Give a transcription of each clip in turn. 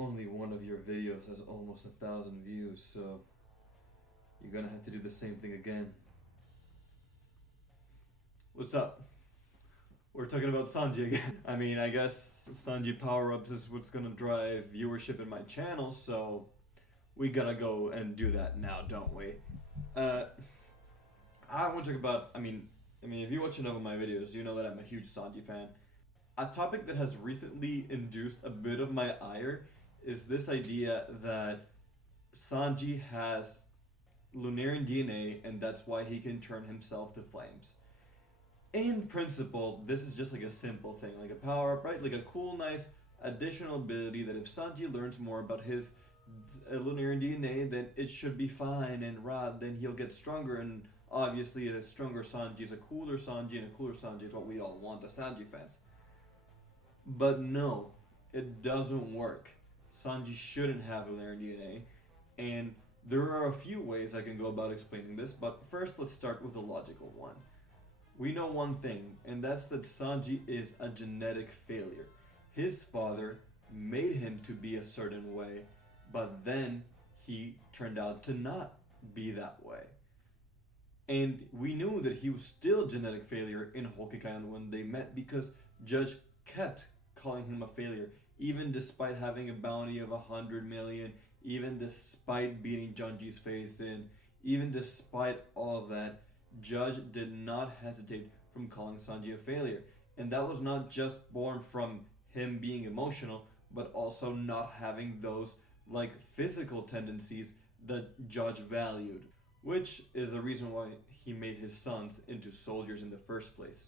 only one of your videos has almost 1,000 views, so you're gonna have to do the same thing again. What's up? We're talking about Sanji again. I mean, I guess Sanji power-ups is what's gonna drive viewership in my channel, so we gotta go and do that now, don't we? I want to talk about, if you watch enough of my videos, you know that I'm a huge Sanji fan. A topic that has recently induced a bit of my ire is this idea that Sanji has Lunarian DNA and that's why he can turn himself to flames. In principle, this is just like a simple thing, like a power up, right? Like a cool, nice additional ability that if Sanji learns more about his Lunarian DNA, then it should be fine, and then he'll get stronger, and obviously a stronger Sanji is a cooler Sanji, and a cooler Sanji is what we all want as Sanji fans. But no, it doesn't work. Sanji shouldn't have Lunarian DNA, and there are a few ways I can go about explaining this, but first let's start with a logical one. We know one thing, and that's that Sanji is a genetic failure. His father made him to be a certain way, but then he turned out to not be that way. And we knew that he was still a genetic failure in Whole Cake Island when they met because Judge kept calling him a failure, even despite having a bounty of 100 million, even despite beating Junji's face in, even despite all of that, Judge did not hesitate from calling Sanji a failure. And that was not just born from him being emotional, but also not having those like physical tendencies that Judge valued, which is the reason why he made his sons into soldiers in the first place.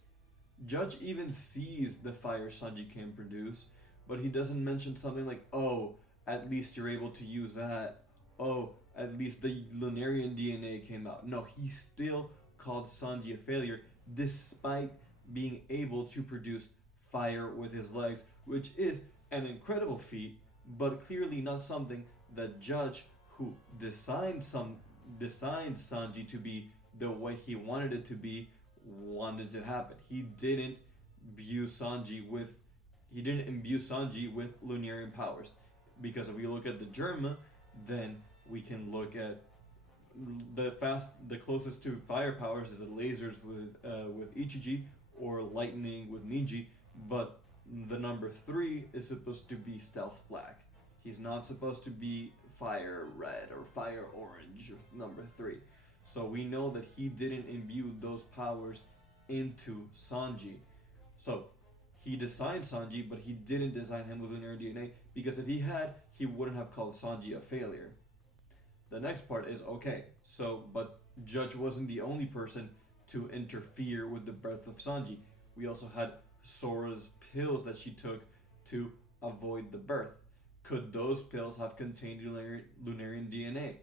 Judge even sees the fire Sanji can produce, but he doesn't mention something like, oh, at least you're able to use that. Oh, at least the Lunarian DNA came out. No, he still called Sanji a failure despite being able to produce fire with his legs, which is an incredible feat, but clearly not something that Judge, who designed Sanji to be the way he wanted it to be, wanted to happen. He didn't imbue Sanji with Lunarian powers. Because if we look at the Germa, then we can look at the closest to fire powers is lasers with Ichiji or lightning with Niji, but the number 3 is supposed to be stealth black. He's not supposed to be fire red or fire orange, number 3. So we know that he didn't imbue those powers into Sanji. So he designed Sanji, but he didn't design him with Lunarian DNA, because if he had, he wouldn't have called Sanji a failure. The next part is, okay, but Judge wasn't the only person to interfere with the birth of Sanji. We also had Sora's pills that she took to avoid the birth. Could those pills have contained Lunarian DNA?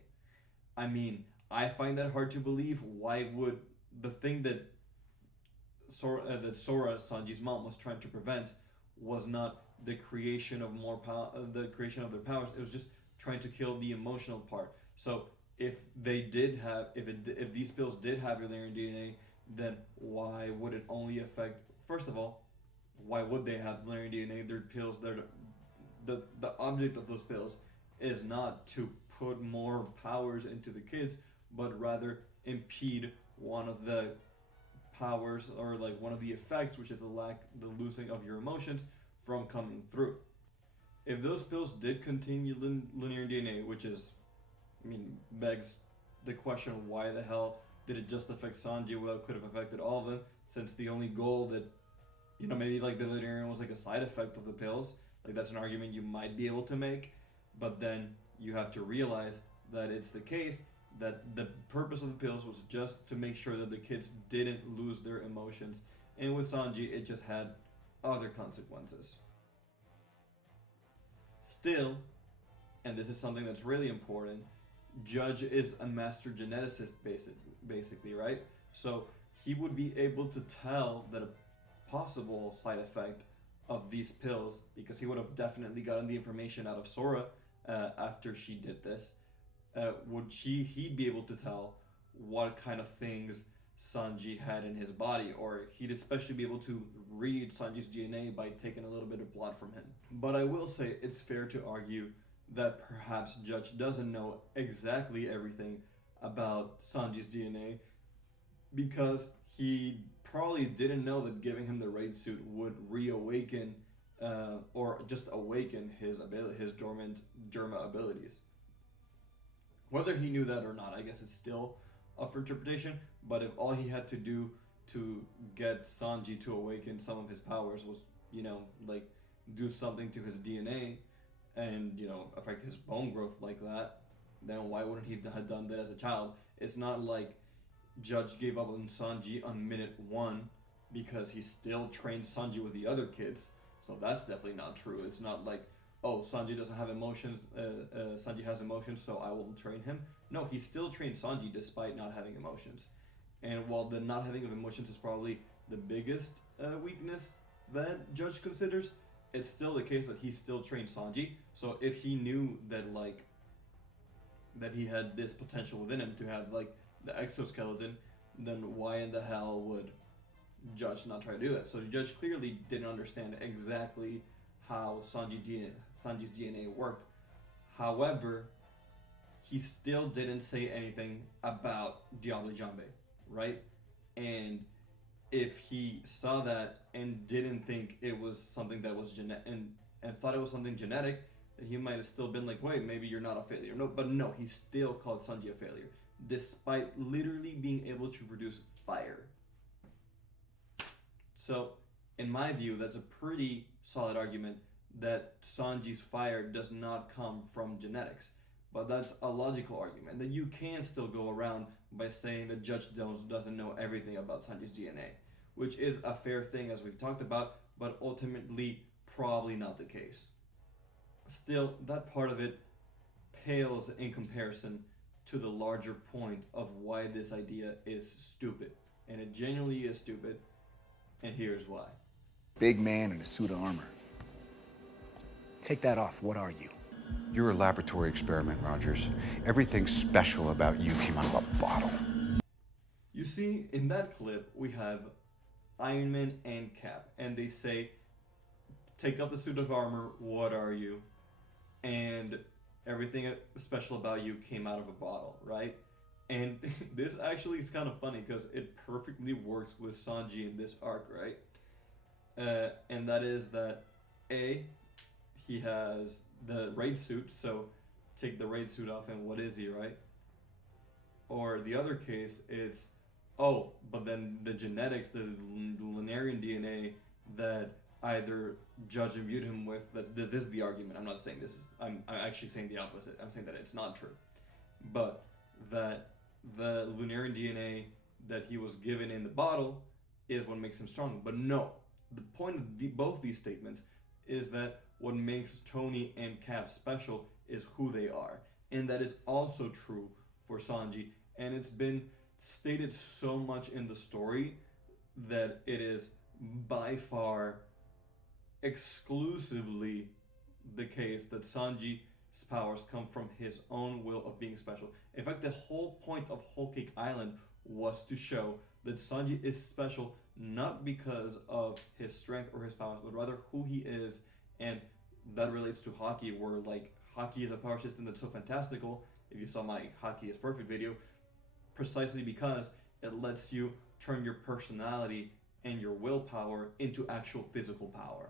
I mean, I find that hard to believe. Why would the thing that Sora, Sanji's mom, was trying to prevent was not the creation of more power, the creation of their powers. It was just trying to kill the emotional part. So if these pills did have Lunarian DNA, then why would it only affect? First of all, why would they have Lunarian DNA? They're pills. The object of those pills is not to put more powers into the kids, but rather impede one of the powers, or like one of the effects, which is the losing of your emotions, from coming through. If those pills did contain Lunarian DNA, which is, begs the question, why the hell did it just affect Sanji? Well, it could have affected all of them, since the only goal that, maybe like the Lunarian was like a side effect of the pills. Like, that's an argument you might be able to make, but then you have to realize that it's the case that the purpose of the pills was just to make sure that the kids didn't lose their emotions, and with Sanji it just had other consequences. Still, and this is something that's really important, Judge is a master geneticist, basically, right? So he would be able to tell that a possible side effect of these pills, because he would have definitely gotten the information out of Sora after she did this, he'd be able to tell what kind of things Sanji had in his body, or he'd especially be able to read Sanji's DNA by taking a little bit of blood from him. But I will say it's fair to argue that perhaps Judge doesn't know exactly everything about Sanji's DNA, because he probably didn't know that giving him the raid suit would reawaken or just awaken his dormant Germa abilities. Whether he knew that or not, I guess it's still up for interpretation. But if all he had to do to get Sanji to awaken some of his powers was, like do something to his DNA and, affect his bone growth like that, then why wouldn't he have done that as a child? It's not like Judge gave up on Sanji on minute 1 because he still trained Sanji with the other kids. So that's definitely not true. It's not like, oh, Sanji doesn't have emotions, Sanji has emotions, so I won't train him. No, he still trained Sanji despite not having emotions. And while the not having of emotions is probably the biggest weakness that Judge considers, it's still the case that he still trained Sanji. So if he knew that, that he had this potential within him to have, the exoskeleton, then why in the hell would Judge not try to do that? So the Judge clearly didn't understand exactly how Sanji's DNA worked. However, he still didn't say anything about Diable Jambe, right? And if he saw that and didn't think it was something that was genetic and thought it was something genetic, then he might have still been like, wait, maybe you're not a failure. No, he still called Sanji a failure, despite literally being able to produce fire. So, in my view, that's a pretty solid argument that Sanji's fire does not come from genetics. But that's a logical argument that you can still go around by saying that Judge Jones doesn't know everything about Sanji's DNA, which is a fair thing as we've talked about, but ultimately probably not the case. Still, that part of it pales in comparison to the larger point of why this idea is stupid. And it genuinely is stupid, and here's why. Big man in a suit of armor. Take that off, what are you? You're a laboratory experiment, Rogers. Everything special about you came out of a bottle. You see, in that clip, we have Iron Man and Cap, and they say, take off the suit of armor, what are you? And everything special about you came out of a bottle, right? And this actually is kind of funny because it perfectly works with Sanji in this arc, right? And that is that he has the raid suit, so take the raid suit off and what is he, right? Or the other case, it's, but then the genetics, the Lunarian DNA that either Judge imbued him with, this is the argument, I'm not saying this is, I'm actually saying the opposite, I'm saying that it's not true. But that the Lunarian DNA that he was given in the bottle is what makes him strong. But no, the point of both these statements is that what makes Tony and Cap special is who they are. And that is also true for Sanji. And it's been stated so much in the story that it is by far exclusively the case that Sanji's powers come from his own will of being special. In fact, the whole point of Whole Cake Island was to show that Sanji is special not because of his strength or his powers, but rather who he is. And that relates to Haki, where Haki is a power system that's so fantastical. If you saw my Haki is Perfect video, precisely because it lets you turn your personality and your willpower into actual physical power.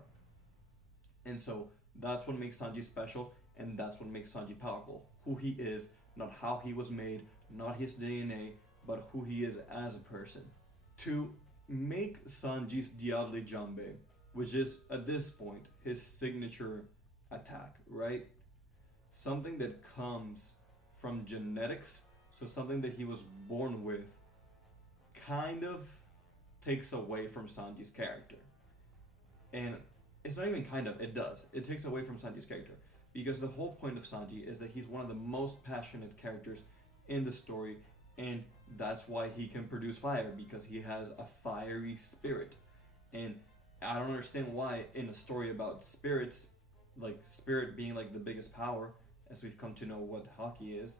And so that's what makes Sanji special, and that's what makes Sanji powerful. Who he is, not how he was made, not his DNA, but who he is as a person. To make Sanji's Diable Jambe, which is, at this point, his signature attack, right? Something that comes from genetics, so something that he was born with, kind of takes away from Sanji's character. And it's not even kind of, it does. It takes away from Sanji's character. Because the whole point of Sanji is that he's one of the most passionate characters in the story, and that's why he can produce fire, because he has a fiery spirit. And I don't understand why in a story about spirits, spirit being the biggest power, as we've come to know what Haki is,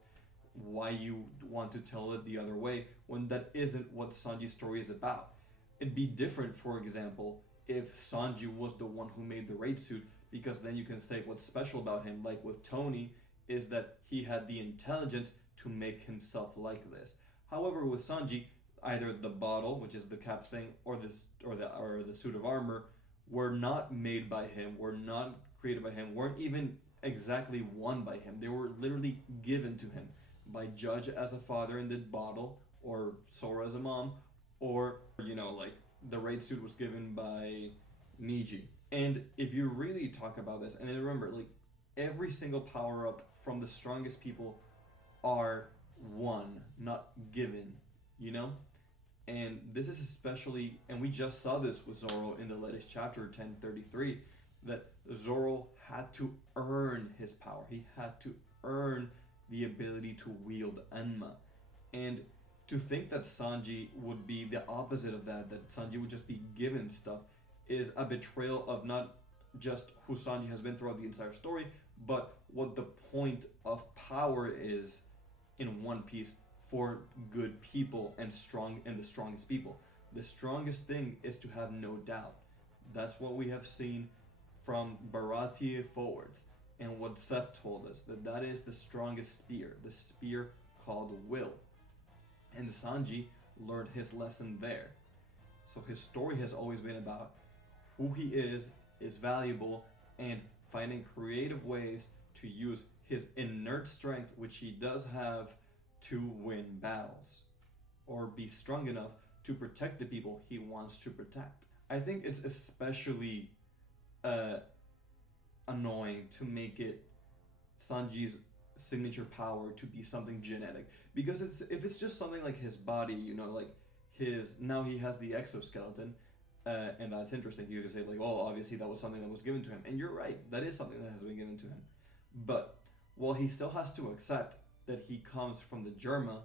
why you want to tell it the other way when that isn't what Sanji's story is about. It'd be different, for example, if Sanji was the one who made the raid suit, because then you can say what's special about him, like with Tony, is that he had the intelligence to make himself like this. However, with Sanji, either the bottle, which is the cap thing, or the suit of armor, were not made by him, were not created by him, weren't even exactly won by him. They were literally given to him by Judge as a father in the bottle, or Sora as a mom, or like the raid suit was given by Niji. And if you really talk about this, and then remember, like every single power up from the strongest people are won, not given, And this is especially, and we just saw this with Zoro in the latest chapter 1033, that Zoro had to earn his power. He had to earn the ability to wield Enma. And to think that Sanji would be the opposite of that Sanji would just be given stuff, is a betrayal of not just who Sanji has been throughout the entire story, but what the point of power is in One Piece for good people and the strongest people. The strongest thing is to have no doubt. That's what we have seen from Baratie forwards, and what Seth told us, that is the strongest spear, the spear called will. And Sanji learned his lesson there. So his story has always been about who he is valuable, and finding creative ways to use his inert strength, which he does have, to win battles, or be strong enough to protect the people he wants to protect. I think it's especially annoying to make it Sanji's signature power to be something genetic, because if it's just something like his body, like now he has the exoskeleton, and that's interesting. You can say like, oh, obviously that was something that was given to him, and you're right, that is something that has been given to him. But while he still has to accept that he comes from the Germa,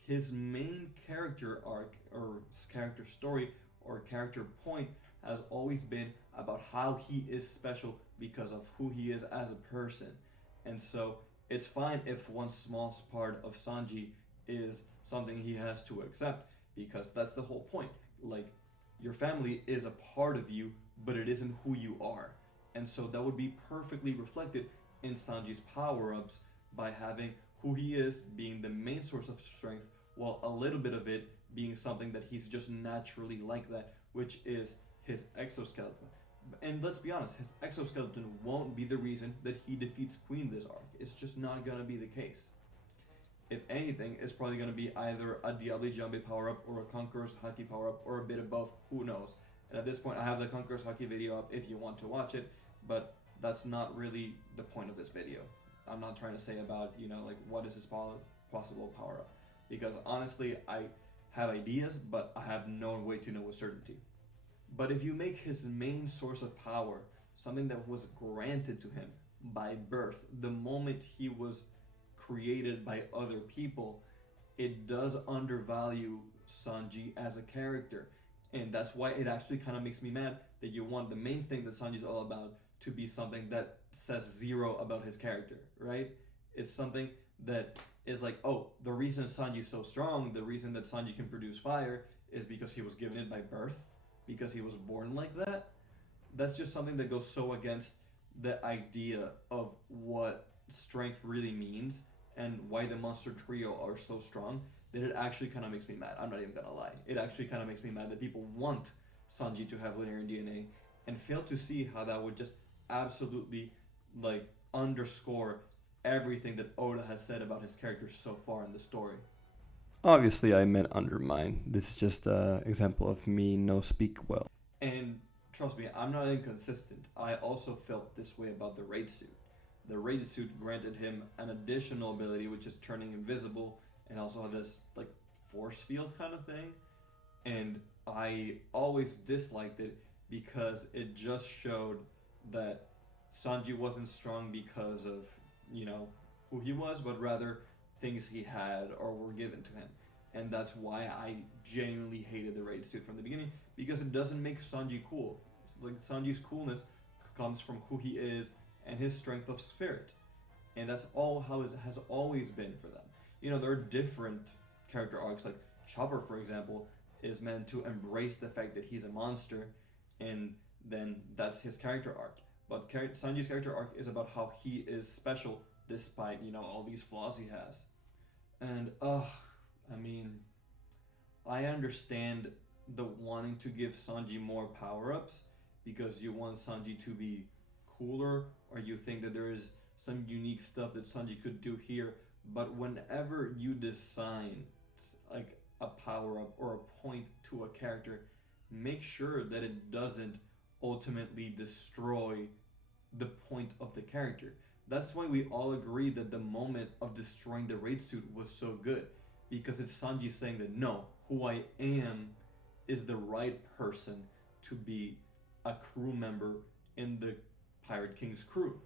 his main character arc, or character story, or character point has always been about how he is special because of who he is as a person. And so it's fine if one small part of Sanji is something he has to accept, because that's the whole point. Like, your family is a part of you, but it isn't who you are. And so that would be perfectly reflected in Sanji's power-ups by having who he is being the main source of strength, while a little bit of it being something that he's just naturally like that, which is his exoskeleton. And let's be honest, his exoskeleton won't be the reason that he defeats Queen this arc. It's just not gonna be the case. If anything, it's probably gonna be either a Diablo Jambe power-up, or a Conqueror's Haki power-up, or a bit of both, who knows. And at this point, I have the Conqueror's Haki video up if you want to watch it, but that's not really the point of this video. I'm not trying to say about, like, what is his possible power-up. Because honestly, I have ideas, but I have no way to know with certainty. But if you make his main source of power something that was granted to him by birth, the moment he was created by other people, it does undervalue Sanji as a character. And that's why it actually kind of makes me mad that you want the main thing that Sanji's all about to be something that says zero about his character, right? It's something that is like, oh, the reason Sanji's so strong, the reason that Sanji can produce fire is because he was given it by birth, because he was born like that. That's just something that goes so against the idea of what strength really means and why the monster trio are so strong, that it actually kind of makes me mad. I'm not even gonna lie. It actually kind of makes me mad that people want Sanji to have linear DNA and fail to see how that would just absolutely like underscore everything that Oda has said about his character so far in the story. Obviously, I meant undermine. This is just an example of me no speak well. And trust me, I'm not inconsistent. I also felt this way about the raid suit. The raid suit granted him an additional ability, which is turning invisible, and also had this like force field kind of thing. And I always disliked it because it just showed that Sanji wasn't strong because of, who he was, but rather things he had or were given to him. And that's why I genuinely hated the raid suit from the beginning, because it doesn't make Sanji cool. It's like Sanji's coolness comes from who he is and his strength of spirit. And that's all how it has always been for them. You know, there are different character arcs, like Chopper, for example, is meant to embrace the fact that he's a monster, and then that's his character arc. But Sanji's character arc is about how he is special despite, you know, all these flaws he has. And, I mean, I understand the wanting to give Sanji more power-ups because you want Sanji to be cooler, or you think that there is some unique stuff that Sanji could do here. But whenever you design like a power-up or a point to a character, make sure that it doesn't ultimately destroy the point of the character. That's why we all agree that the moment of destroying the raid suit was so good, because it's Sanji saying that no, who I am is the right person to be a crew member in the Pirate King's crew.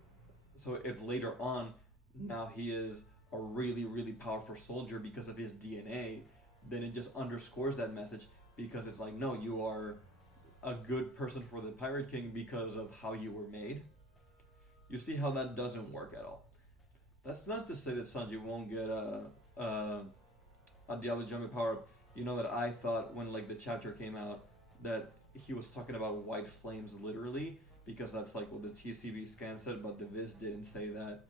So if later on now he is a really, really powerful soldier because of his DNA, then it just underscores that message, because it's like, no, you are a good person for the Pirate King because of how you were made. You see how that doesn't work at all. That's not to say that Sanji won't get a Diablo Jumping power up. You know that I thought when like the chapter came out that he was talking about white flames literally, because that's like what the TCB scan said, but the Viz didn't say that.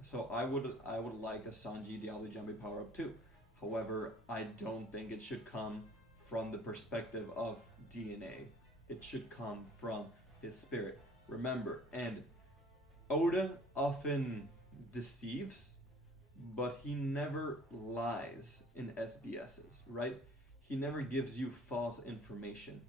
So I would like a Sanji Diablo Jumping power up too. However, I don't think it should come from the perspective of DNA. It should come from his spirit. Remember, and Oda often deceives, but he never lies in SBSs, right? He never gives you false information.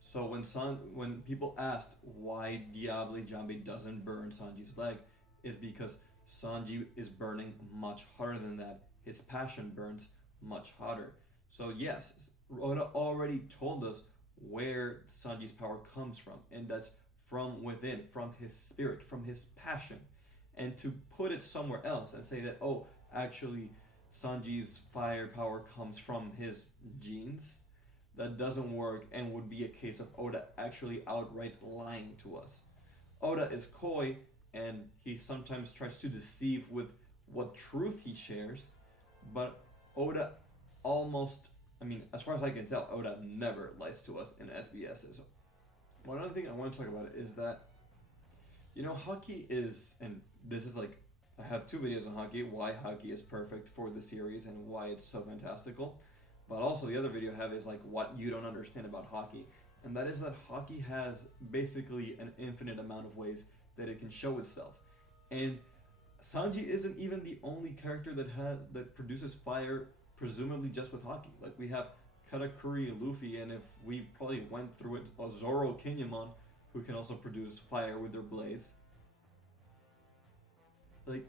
So when people asked why Diablo Jambe doesn't burn Sanji's leg, is because Sanji is burning much harder than that. His passion burns much hotter. So yes, Oda already told us where Sanji's power comes from, and that's from within, from his spirit, from his passion. And to put it somewhere else and say that, oh, actually Sanji's fire power comes from his genes, that doesn't work and would be a case of Oda actually outright lying to us. Oda is coy, and he sometimes tries to deceive with what truth he shares, but Oda almost, I mean, as far as I can tell, Oda never lies to us in SBSs. One other thing I want to talk about is that, you know, Haki is, and this is like, I have 2 videos on Haki, why Haki is perfect for the series and why it's so fantastical. But also the other video I have is like what you don't understand about Haki. And that is that Haki has basically an infinite amount of ways that it can show itself. And Sanji isn't even the only character that produces fire, presumably just with Haki. Like we have Katakuri, Luffy, and if we probably went through it, Zoro, Kinemon, who can also produce fire with their blades. Like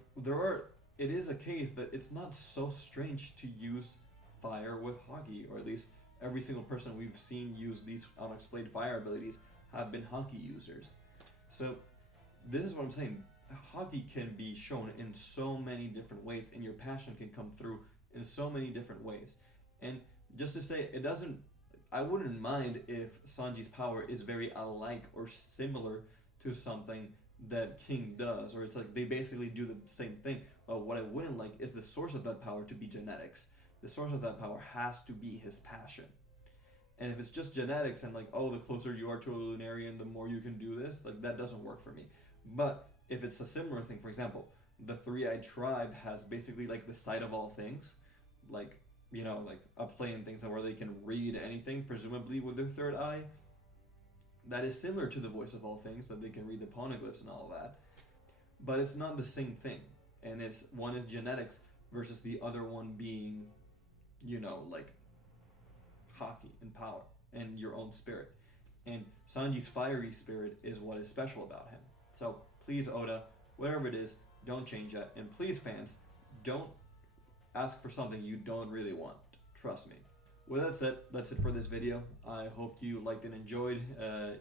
it is a case that it's not so strange to use fire with Haki, or at least every single person we've seen use these unexplained fire abilities have been Haki users. So this is what I'm saying. Haki can be shown in so many different ways, and your passion can come through in so many different ways. And just to say, I wouldn't mind if Sanji's power is very alike or similar to something that King does, or it's like they basically do the same thing. But what I wouldn't like is the source of that power to be genetics. The source of that power has to be his passion. And if it's just genetics and like, oh, the closer you are to a Lunarian, the more you can do this, like that doesn't work for me. But if it's a similar thing, for example, the Three-Eyed Tribe has basically like the sight of all things, like, you know, like a plane thing where they can read anything, presumably with their third eye. That is similar to the Voice of All Things, that they can read the poneglyphs and all that. But it's not the same thing. And it's one is genetics versus the other one being, you know, like Haki and power and your own spirit. And Sanji's fiery spirit is what is special about him. So please, Oda, whatever it is, don't change that. And please, fans, don't ask for something you don't really want. Trust me. With that said, that's it for this video. I hope you liked and enjoyed.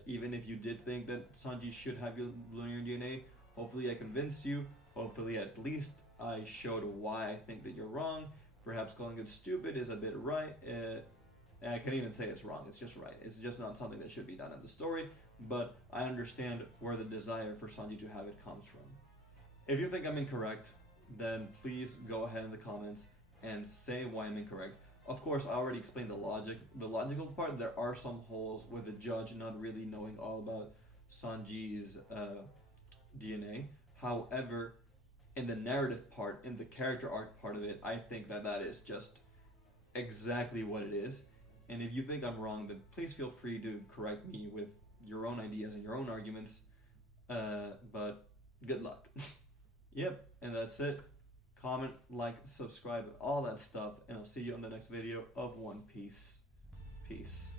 Even if you did think that Sanji should have your Lunar DNA, hopefully I convinced you. Hopefully at least I showed why I think that you're wrong. Perhaps calling it stupid is a bit right. I can't even say it's wrong, it's just right. It's just not something that should be done in the story, but I understand where the desire for Sanji to have it comes from. If you think I'm incorrect, then please go ahead in the comments and say why I'm incorrect. Of course, I already explained the logical part. There are some holes with the judge not really knowing all about Sanji's DNA. However, in the narrative part, in the character arc part of it, I think that that is just exactly what it is. And if you think I'm wrong, then please feel free to correct me with your own ideas and your own arguments. But good luck. Yep, and that's it. Comment, like, subscribe, all that stuff, and I'll see you on the next video of One Piece. Peace.